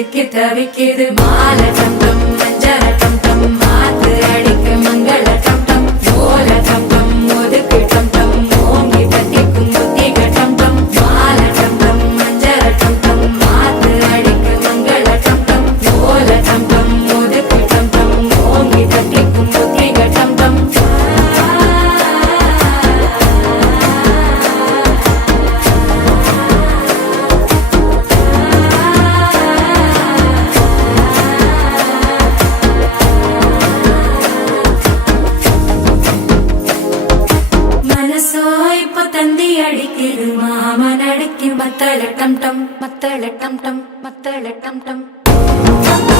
சிக்கி தவிக்கிது மாலை டம் டம் மஞ்சள டம் டம் மாத்து அடிக்க மங்கள டம் டம் ஓல டம் டம் ஒதுக்கு டம் டம் ஓங்கி தட்டிக்கும் புத்திக டம் டம் மாலை டம் டம் மஞ்சள டம் டம் மாத்து அடிக்க மங்கள டம் டம் ஓல டம் டம் ஒதுக்கு டம் டம் ஓங்கி தட்டிக்கும் புத்திக டம் டம் தந்தி அடிக்குது மாமன் அடிக்கும் மத்தள டம் டம் மத்தள டம் டம் மத்தள டம் டம்